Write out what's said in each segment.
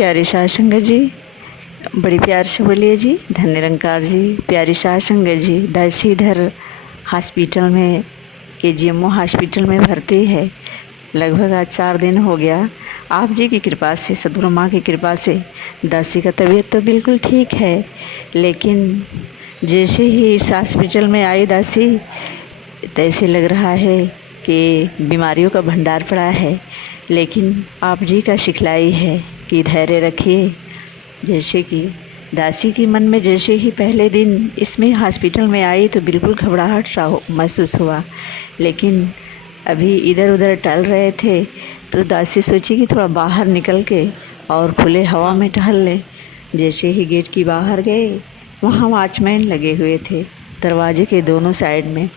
प्यारे साध संगत जी, बड़ी प्यार से बोलिए जी। धन निरंकार जी, प्यारी साध संगत जी। दासी इधर हॉस्पिटल में KGMO हॉस्पिटल में भर्ती है। लगभग आज 4 दिन हो गया। आप जी की कृपा से, सद्गुरु माँ की कृपा से दासी का तबीयत तो बिल्कुल ठीक है, लेकिन जैसे ही इस हॉस्पिटल में आई दासी, तैसे लग रहा है कि बीमारियों का भंडार पड़ा है। लेकिन आप जी का सिखलाई है कि धैर्य रखिए। जैसे कि दासी के मन में जैसे ही पहले दिन इसमें हॉस्पिटल में आई तो बिल्कुल घबराहट सा महसूस हुआ, लेकिन अभी इधर उधर टहल रहे थे तो दासी सोची कि थोड़ा बाहर निकल के और खुले हवा में टहल लें। जैसे ही गेट की बाहर गए, वहाँ वॉचमैन लगे हुए थे दरवाजे के दोनों साइड में,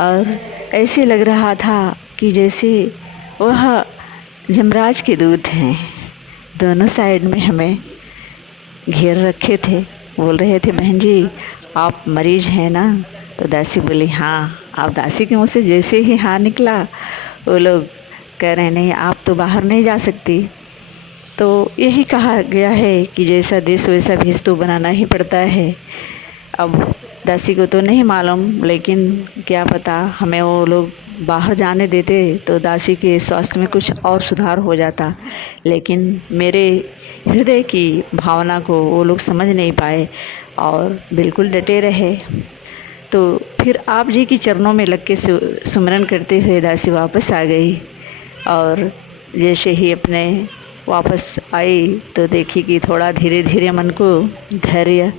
और ऐसे लग रहा था कि जैसे वह जमराज के दूत हैं। दोनों साइड में हमें घेर रखे थे। बोल रहे थे, बहन जी आप मरीज हैं ना? तो दासी बोली हाँ। आप दासी के मुँह से जैसे ही हाँ निकला, वो लोग कह रहे नहीं आप तो बाहर नहीं जा सकती। तो यही कहा गया है कि जैसा देश वैसा भेष तो बनाना ही पड़ता है। अब दासी को तो नहीं मालूम, लेकिन क्या पता हमें वो लोग बाहर जाने देते तो दासी के स्वास्थ्य में कुछ और सुधार हो जाता। लेकिन मेरे हृदय की भावना को वो लोग समझ नहीं पाए और बिल्कुल डटे रहे। तो फिर आप जी की चरणों में लग के सुमिरन करते हुए दासी वापस आ गई, और जैसे ही अपने वापस आई तो देखी कि थोड़ा धीरे धीरे मन को धैर्य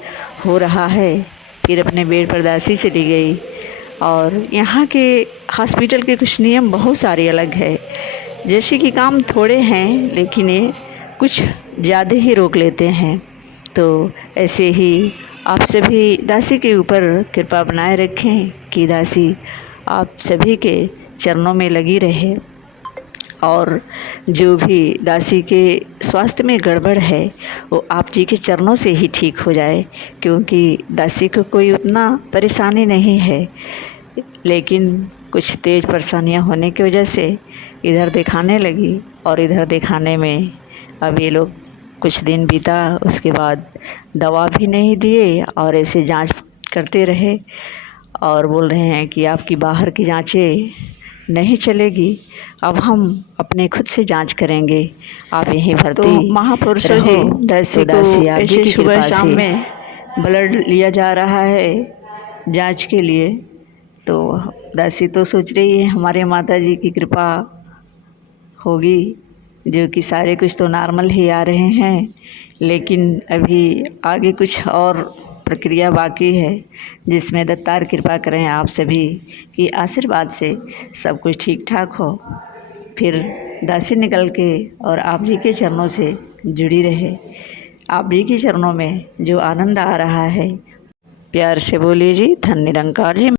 हो रहा है। फिर अपने बेड पर दासी चली गई। और यहाँ के हॉस्पिटल के कुछ नियम बहुत सारे अलग है। जैसे कि काम थोड़े हैं, लेकिन ये कुछ ज़्यादा ही रोक लेते हैं। तो ऐसे ही आप सभी दासी के ऊपर कृपा बनाए रखें कि दासी आप सभी के चरणों में लगी रहे, और जो भी दासी के स्वास्थ्य में गड़बड़ है वो आप जी के चरणों से ही ठीक हो जाए, क्योंकि दासी को कोई उतना परेशानी नहीं है। लेकिन कुछ तेज़ परेशानियां होने की वजह से इधर दिखाने लगी, और इधर दिखाने में अब ये लोग कुछ दिन बीता, उसके बाद दवा भी नहीं दिए और ऐसे जांच करते रहे, और बोल रहे हैं कि आपकी बाहर की जांचें नहीं चलेगी, अब हम अपने खुद से जांच करेंगे, आप यहीं भर्ती तो महापुरुषों जी, दासी को आप जी ऐसे की सुबह कृपा शाम से में ब्लड लिया जा रहा है जांच के लिए। तो दासी तो सोच रही है हमारे माता जी की कृपा होगी, जो कि सारे कुछ तो नॉर्मल ही आ रहे हैं, लेकिन अभी आगे कुछ और प्रक्रिया बाकी है, जिसमें दत्तार कृपा करें आप सभी की आशीर्वाद से सब कुछ ठीक ठाक हो। फिर दासी निकल के और आप जी के चरणों से जुड़ी रहे। आप जी के चरणों में जो आनंद आ रहा है, प्यार से बोलिए जी। धन निरंकार जी।